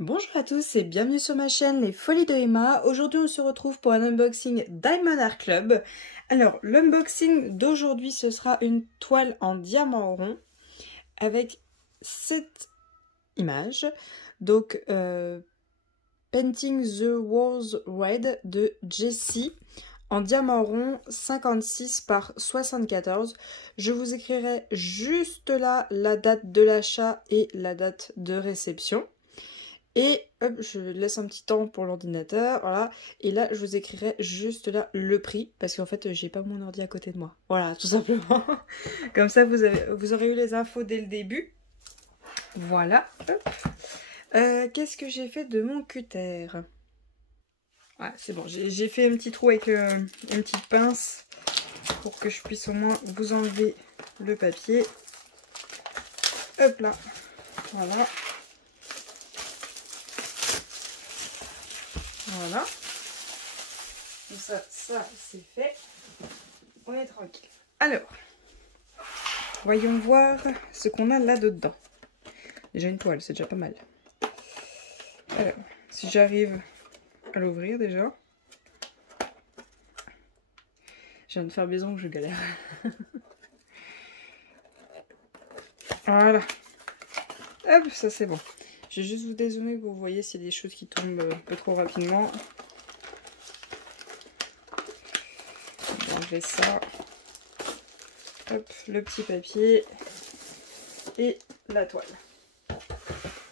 Bonjour à tous et bienvenue sur ma chaîne Les Folies de Emma. Aujourd'hui on se retrouve pour un unboxing Diamond Art Club. Alors l'unboxing d'aujourd'hui ce sera une toile en diamant rond avec cette image. Donc Painting the Walls Red de Jessie en diamant rond 56 par 74. Je vous écrirai juste là la date de l'achat et la date de réception. Et hop, je laisse un petit temps pour l'ordinateur, voilà. Et là, je vous écrirai juste là le prix, parce qu'en fait, j'ai pas mon ordi à côté de moi. Voilà, tout simplement. Comme ça, vous aurez eu les infos dès le début. Voilà. Qu'est-ce que j'ai fait de mon cutter? Ouais, c'est bon, j'ai fait un petit trou avec une petite pince pour que je puisse au moins vous enlever le papier. Hop là. Voilà. Voilà. Donc ça c'est fait. On est tranquille. Alors, voyons voir ce qu'on a là-dedans. Déjà une toile, c'est déjà pas mal. Alors, si j'arrive à l'ouvrir déjà. Je viens de faire maison que je galère. Voilà. Hop, ça c'est bon. Je vais juste vous dézoomer pour que vous voyez s'il y a des choses qui tombent un peu trop rapidement. On va enlever ça. Hop, le petit papier. Et la toile.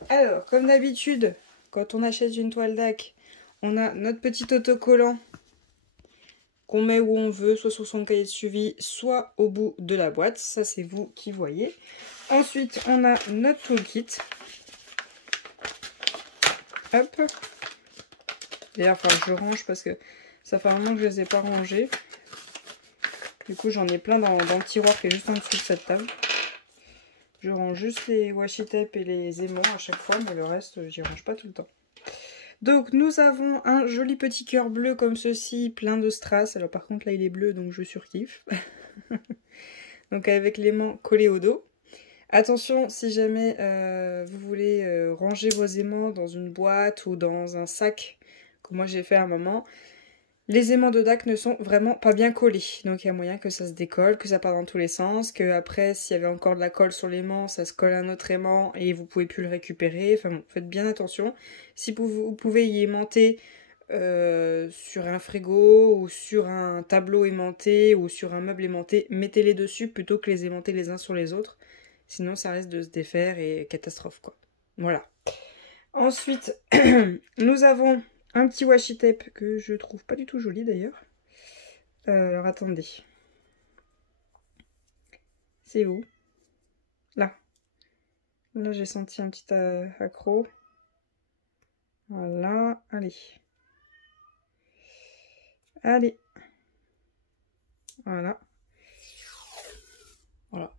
Alors, comme d'habitude, quand on achète une toile DAC, on a notre petit autocollant qu'on met où on veut, soit sur son cahier de suivi, soit au bout de la boîte. Ça, c'est vous qui voyez. Ensuite, on a notre toolkit. Hop. D'ailleurs, il faut que je range parce que ça fait un moment que je ne les ai pas rangés. Du coup, j'en ai plein dans le tiroir qui est juste en dessous de cette table. Je range juste les washi tape et les aimants à chaque fois, mais le reste, j'y range pas tout le temps. Donc, nous avons un joli petit cœur bleu comme ceci, plein de strass. Alors, par contre, là, il est bleu, donc je surkiffe. Donc, avec l'aimant collé au dos. Attention, si jamais vous voulez ranger vos aimants dans une boîte ou dans un sac, comme moi j'ai fait à un moment, les aimants de DAC ne sont vraiment pas bien collés. Donc il y a moyen que ça se décolle, que ça part dans tous les sens, que après s'il y avait encore de la colle sur l'aimant, ça se colle à un autre aimant et vous pouvez plus le récupérer. Enfin bon, faites bien attention. Si vous pouvez y aimanter sur un frigo ou sur un tableau aimanté ou sur un meuble aimanté, mettez-les dessus plutôt que les aimanter les uns sur les autres. Sinon, ça risque de se défaire et catastrophe, quoi. Voilà. Ensuite, nous avons un petit washi tape que je trouve pas du tout joli, d'ailleurs. Alors, attendez. C'est où? Là. Là, j'ai senti un petit accro. Voilà. Allez. Allez. Voilà. Voilà.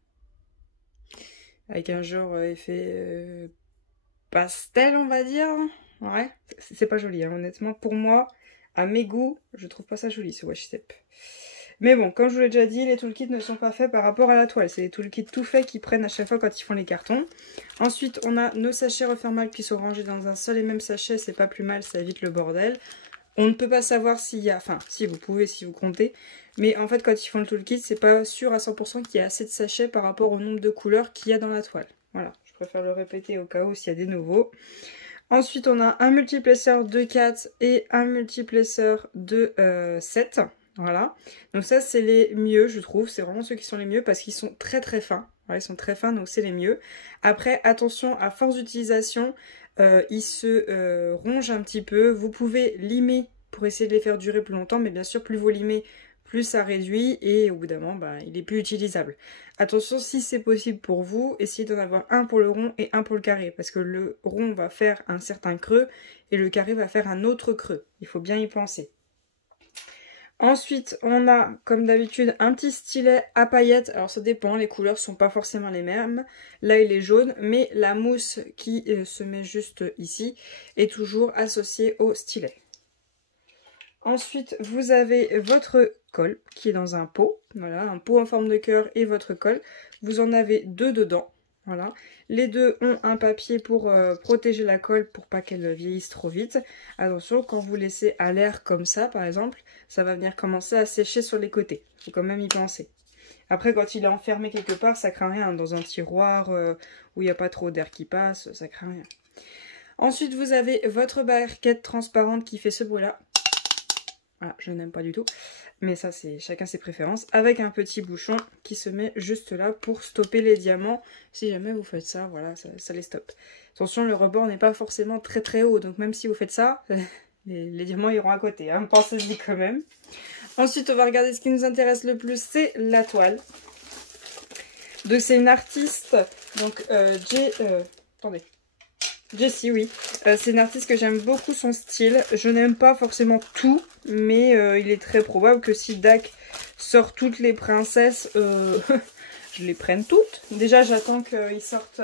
Avec un genre effet pastel, on va dire. Ouais, c'est pas joli, hein. Honnêtement, pour moi, à mes goûts, je trouve pas ça joli ce washi tape. Mais bon, comme je vous l'ai déjà dit, les toolkits ne sont pas faits par rapport à la toile. C'est les toolkits tout faits qu'ils prennent à chaque fois quand ils font les cartons. Ensuite, on a nos sachets refermables qui sont rangés dans un seul et même sachet. C'est pas plus mal, ça évite le bordel. On ne peut pas savoir s'il y a... Enfin, si vous pouvez, si vous comptez. Mais en fait, quand ils font le toolkit, c'est pas sûr à 100% qu'il y a assez de sachets par rapport au nombre de couleurs qu'il y a dans la toile. Voilà, je préfère le répéter au cas où s'il y a des nouveaux. Ensuite, on a un multiplaceur de 4 et un multiplaceur de 7. Voilà. Donc ça, c'est les mieux, je trouve. C'est vraiment ceux qui sont les mieux parce qu'ils sont très très fins. Voilà, ils sont très fins, donc c'est les mieux. Après, attention, à force d'utilisation, ils se rongent un petit peu. Vous pouvez limer pour essayer de les faire durer plus longtemps, mais bien sûr, plus vous limez, plus ça réduit et au bout d'un moment, bah, il est plus utilisable. Attention, si c'est possible pour vous, essayez d'en avoir un pour le rond et un pour le carré, parce que le rond va faire un certain creux et le carré va faire un autre creux. Il faut bien y penser. Ensuite, on a, comme d'habitude, un petit stylet à paillettes. Alors ça dépend, les couleurs sont pas forcément les mêmes. Là, il est jaune, mais la mousse qui se met juste ici est toujours associée au stylet. Ensuite, vous avez votre colle qui est dans un pot. Voilà, un pot en forme de cœur et votre colle. Vous en avez deux dedans. Voilà. Les deux ont un papier pour protéger la colle pour pas qu'elle vieillisse trop vite. Attention, quand vous laissez à l'air comme ça, par exemple, ça va venir commencer à sécher sur les côtés. Il faut quand même y penser. Après, quand il est enfermé quelque part, ça craint rien. Dans un tiroir où il n'y a pas trop d'air qui passe, ça craint rien. Ensuite, vous avez votre barquette transparente qui fait ce bruit-là. Voilà, je n'aime pas du tout. Mais ça, c'est chacun ses préférences. Avec un petit bouchon qui se met juste là pour stopper les diamants. Si jamais vous faites ça, voilà, ça les stoppe. Attention, le rebord n'est pas forcément très très haut. Donc même si vous faites ça, les diamants iront à côté. Hein, pensez-y quand même. Ensuite, on va regarder ce qui nous intéresse le plus, c'est la toile. Donc c'est une artiste, donc attendez. Jessie, oui. C'est une artiste que j'aime beaucoup son style. Je n'aime pas forcément tout, mais il est très probable que si Dak sort toutes les princesses, je les prenne toutes. Déjà, j'attends qu'ils sortent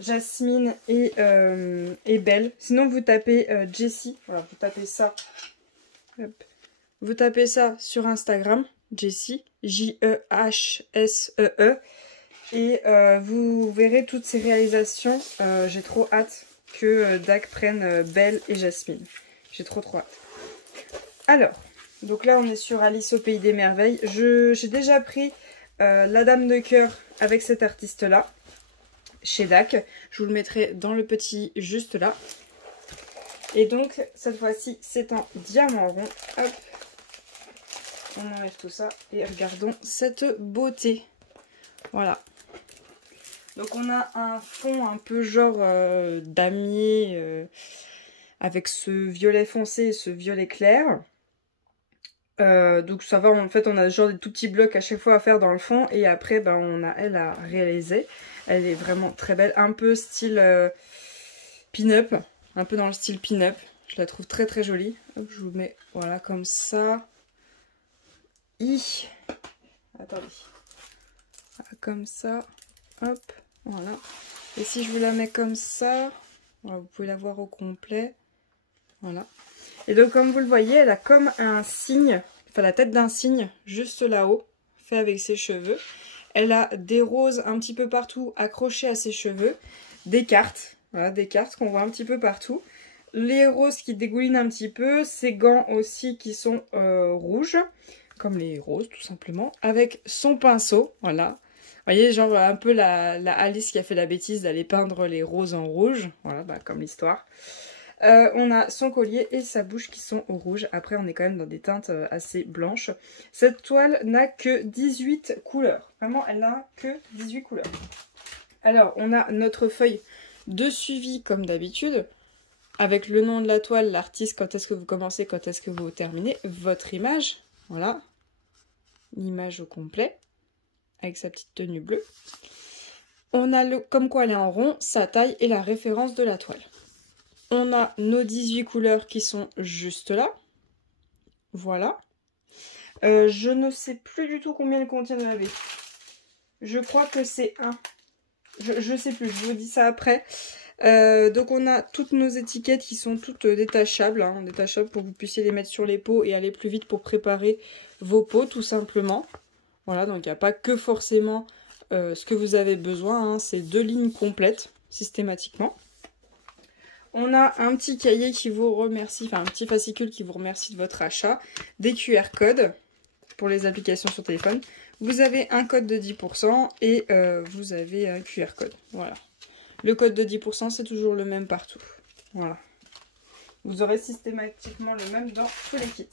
Jasmine et Belle. Sinon, vous tapez Jessie. Voilà, vous tapez ça. Hop. Vous tapez ça sur Instagram, Jessie, J-E-H-S-E-E. Et vous verrez toutes ces réalisations. J'ai trop hâte que Dak prenne Belle et Jasmine. J'ai trop hâte. Alors, donc là on est sur Alice au Pays des Merveilles. J'ai déjà pris la Dame de Cœur avec cet artiste-là, chez Dak. Je vous le mettrai dans le petit juste là. Et donc, cette fois-ci, c'est en diamant rond. Hop. On enlève tout ça et regardons cette beauté. Voilà. Donc on a un fond un peu genre damier avec ce violet foncé et ce violet clair. Donc ça va, en fait on a genre des tout petits blocs à chaque fois à faire dans le fond. Et après ben, on a elle à réaliser. Elle est vraiment très belle, un peu style pin-up. Un peu dans le style pin-up. Je la trouve très très jolie. Hop, je vous mets voilà comme ça. Attendez. Voilà, comme ça. Hop. Voilà. Et si je vous la mets comme ça, voilà, vous pouvez la voir au complet. Voilà. Et donc comme vous le voyez, elle a comme un cygne, enfin la tête d'un cygne juste là-haut, fait avec ses cheveux. Elle a des roses un petit peu partout accrochées à ses cheveux, des cartes, voilà, des cartes qu'on voit un petit peu partout. Les roses qui dégoulinent un petit peu, ses gants aussi qui sont rouges, comme les roses tout simplement, avec son pinceau, voilà. Vous voyez, genre un peu la Alice qui a fait la bêtise d'aller peindre les roses en rouge. Voilà, bah, comme l'histoire. On a son collier et sa bouche qui sont au rouge. Après, on est quand même dans des teintes assez blanches. Cette toile n'a que 18 couleurs. Vraiment, elle n'a que 18 couleurs. Alors, on a notre feuille de suivi comme d'habitude. Avec le nom de la toile, l'artiste, quand est-ce que vous commencez, quand est-ce que vous terminez. Votre image. Voilà. L'image au complet. Avec sa petite tenue bleue. On a comme quoi elle est en rond, sa taille et la référence de la toile. On a nos 18 couleurs qui sont juste là. Voilà. Je ne sais plus du tout combien elle contient de la baie. Je crois que c'est 1. Je sais plus, je vous dis ça après. Donc on a toutes nos étiquettes qui sont toutes détachables. Hein, détachables pour que vous puissiez les mettre sur les pots et aller plus vite pour préparer vos pots tout simplement. Voilà, donc il n'y a pas que forcément ce que vous avez besoin, hein, c'est 2 lignes complètes, systématiquement. On a un petit cahier qui vous remercie, enfin un petit fascicule qui vous remercie de votre achat, des QR codes pour les applications sur téléphone. Vous avez un code de 10% et vous avez un QR code, voilà. Le code de 10%, c'est toujours le même partout, voilà. Vous aurez systématiquement le même dans tous les kits.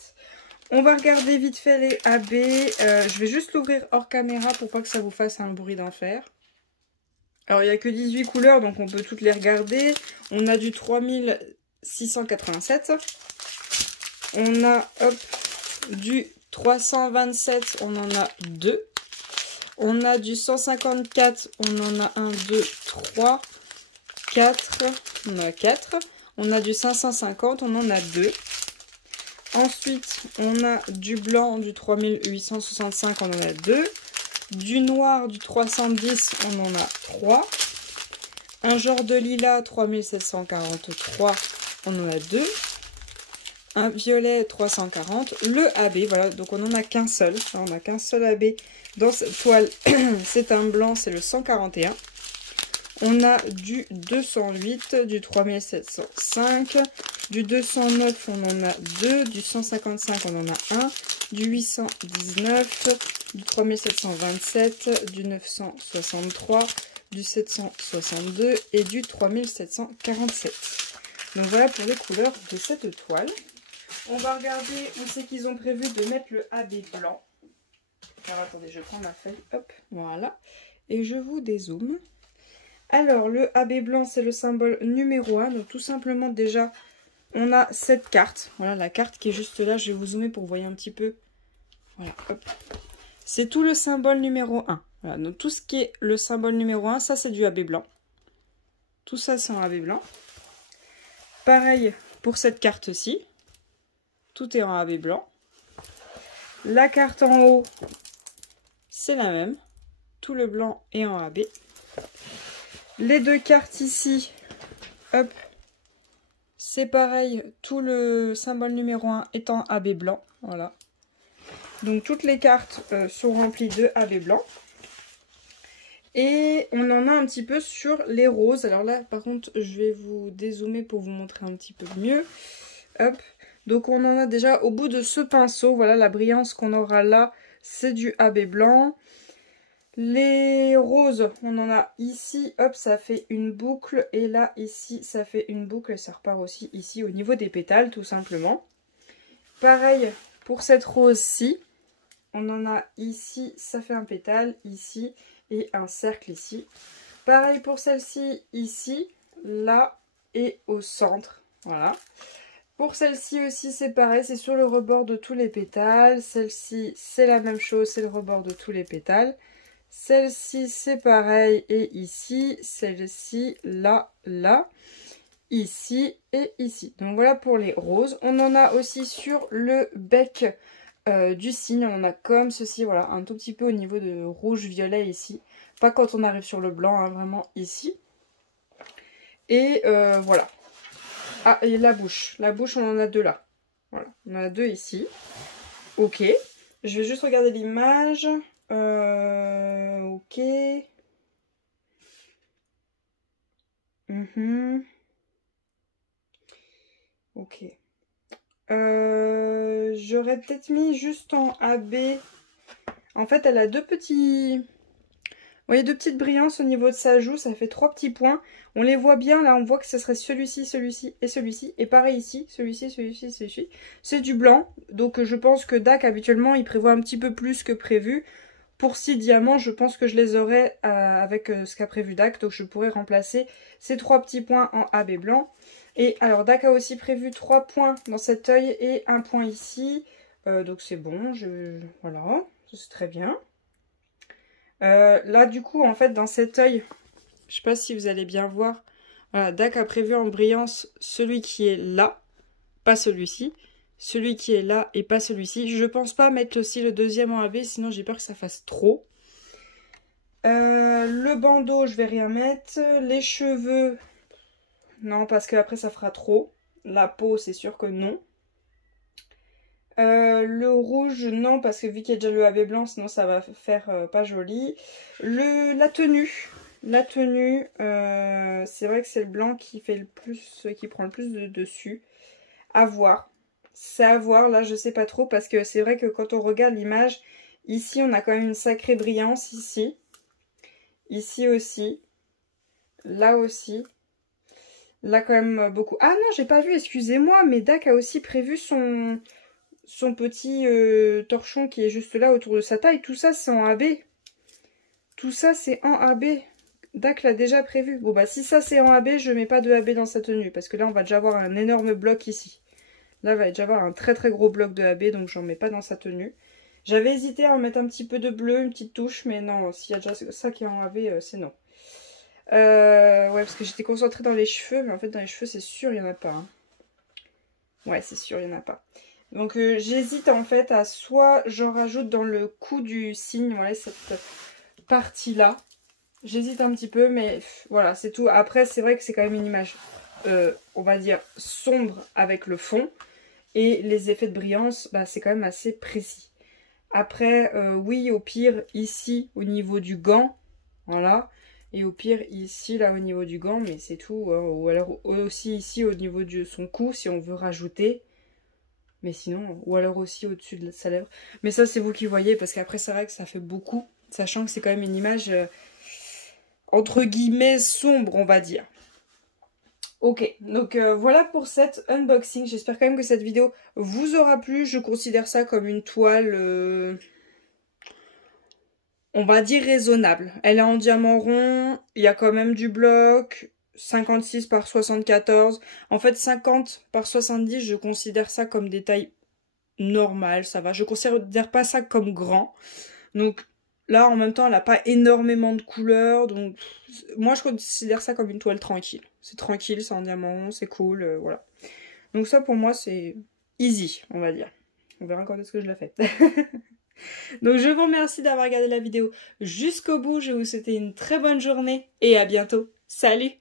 On va regarder vite fait les AB. Je vais juste l'ouvrir hors caméra pour pas que ça vous fasse un bruit d'enfer. Alors, il n'y a que 18 couleurs, donc on peut toutes les regarder. On a du 3687. On a, hop, du 327, on en a 2. On a du 154, on en a 1, 2, 3, 4. On a 4. On a du 550, on en a 2. Ensuite, on a du blanc du 3865, on en a 2. Du noir du 310, on en a 3. Un genre de lilas 3743, on en a 2. Un violet 340. Le AB, voilà, donc on n'en a qu'un seul. On n'a qu'un seul AB dans cette toile. C'est un blanc, c'est le 141. On a du 208, du 3705, du 209, on en a 2, du 155, on en a 1, du 819, du 3727, du 963, du 762 et du 3747. Donc voilà pour les couleurs de cette toile. On va regarder où c'est qu'ils ont prévu de mettre le AB blanc. Alors attendez, je prends ma feuille, hop, voilà. Et je vous dézoome. Alors, le AB blanc, c'est le symbole numéro 1. Donc, tout simplement, déjà, on a cette carte. Voilà, la carte qui est juste là. Je vais vous zoomer pour que vous voyez un petit peu. Voilà, hop. C'est tout le symbole numéro 1. Voilà, donc tout ce qui est le symbole numéro 1, ça, c'est du AB blanc. Tout ça, c'est en AB blanc. Pareil pour cette carte-ci. Tout est en AB blanc. La carte en haut, c'est la même. Tout le blanc est en AB. Les deux cartes ici, hop, c'est pareil, tout le symbole numéro 1 est en AB blanc, voilà. Donc toutes les cartes sont remplies de AB blanc. Et on en a un petit peu sur les roses. Alors là, par contre, je vais vous dézoomer pour vous montrer un petit peu mieux. Hop, donc on en a déjà au bout de ce pinceau, voilà la brillance qu'on aura là, c'est du AB blanc. Les roses, on en a ici, hop, ça fait une boucle. Et là, ici, ça fait une boucle. Et ça repart aussi ici au niveau des pétales, tout simplement. Pareil pour cette rose-ci. On en a ici, ça fait un pétale, ici, et un cercle ici. Pareil pour celle-ci, ici, là, et au centre. Voilà. Pour celle-ci aussi, c'est pareil, c'est sur le rebord de tous les pétales. Celle-ci, c'est la même chose, c'est le rebord de tous les pétales. Celle-ci, c'est pareil, et ici, celle-ci, là, là, ici et ici. Donc voilà pour les roses. On en a aussi sur le bec du cygne, on a comme ceci, voilà, un tout petit peu au niveau de rouge-violet ici. Pas quand on arrive sur le blanc, hein, vraiment ici. Et voilà. Ah, et la bouche, on en a deux là. Voilà, on en a deux ici. Ok, je vais juste regarder l'image. Ok. Ok. J'aurais peut-être mis juste en AB. En fait, elle a deux petits... Vous voyez, deux petites brillances au niveau de sa joue. Ça fait 3 petits points. On les voit bien. Là, on voit que ce serait celui-ci, celui-ci et celui-ci. Et pareil ici, celui-ci, celui-ci, celui-ci. C'est du blanc. Donc, je pense que DAC, habituellement, il prévoit un petit peu plus que prévu. Pour 6 diamants, je pense que je les aurai avec ce qu'a prévu DAC. Donc, je pourrais remplacer ces 3 petits points en AB blanc. Et alors, DAC a aussi prévu 3 points dans cet œil et 1 point ici. Donc, c'est bon. Voilà, c'est très bien. Là, du coup, en fait, dans cet œil, je sais pas si vous allez bien voir. Voilà, DAC a prévu en brillance celui qui est là, pas celui-ci. Celui qui est là et pas celui-ci. Je pense pas mettre aussi le deuxième en AB, sinon j'ai peur que ça fasse trop. Le bandeau, je vais rien mettre. Les cheveux, non, parce que après ça fera trop. La peau, c'est sûr que non. Le rouge, non, parce que vu qu'il y a déjà le AB blanc, sinon ça va faire pas joli. La tenue. La tenue, c'est vrai que c'est le blanc qui fait le plus, qui prend le plus de dessus. À voir. C'est à voir, là je sais pas trop, parce que c'est vrai que quand on regarde l'image, ici on a quand même une sacrée brillance, ici. Ici aussi. Là aussi. Là quand même beaucoup. Ah non, j'ai pas vu, excusez-moi, mais DAC a aussi prévu son petit torchon qui est juste là autour de sa taille. Tout ça c'est en AB. Tout ça c'est en AB. DAC l'a déjà prévu. Bon bah si ça c'est en AB, je mets pas de AB dans sa tenue, parce que là on va déjà avoir un énorme bloc ici. Là, il va déjà avoir un très très gros bloc de AB, donc j'en mets pas dans sa tenue. J'avais hésité à en mettre un petit peu de bleu, une petite touche, mais non, s'il y a déjà ça qui est en AB, c'est non. Ouais, parce que j'étais concentrée dans les cheveux, mais en fait dans les cheveux, c'est sûr, il n'y en a pas. Hein. Ouais, c'est sûr, il n'y en a pas. Donc j'hésite en fait à soit j'en rajoute dans le cou du cygne, voilà, cette partie-là. J'hésite un petit peu, mais voilà, c'est tout. Après, c'est vrai que c'est quand même une image, on va dire, sombre avec le fond. Et les effets de brillance, bah, c'est quand même assez précis. Après, oui, au pire, ici, au niveau du gant, voilà. Et au pire ici là au niveau du gant, mais c'est tout, hein. Ou alors aussi ici au niveau de son cou si on veut rajouter. Mais sinon, ou alors aussi au-dessus de sa lèvre. Mais ça c'est vous qui voyez parce qu'après c'est vrai que ça fait beaucoup. Sachant que c'est quand même une image entre guillemets sombre on va dire. Ok, donc voilà pour cette unboxing. J'espère quand même que cette vidéo vous aura plu. Je considère ça comme une toile... on va dire raisonnable. Elle est en diamant rond, il y a quand même du bloc, 56 par 74. En fait, 50 par 70, je considère ça comme des tailles normales, ça va. Je considère pas ça comme grand. Donc là, en même temps, elle n'a pas énormément de couleurs. Donc moi, je considère ça comme une toile tranquille. C'est tranquille, c'est en diamant rond, c'est cool, voilà. Donc ça, pour moi, c'est easy, on va dire. On verra quand est-ce que je la fais. Donc je vous remercie d'avoir regardé la vidéo jusqu'au bout, je vous souhaite une très bonne journée et à bientôt. Salut!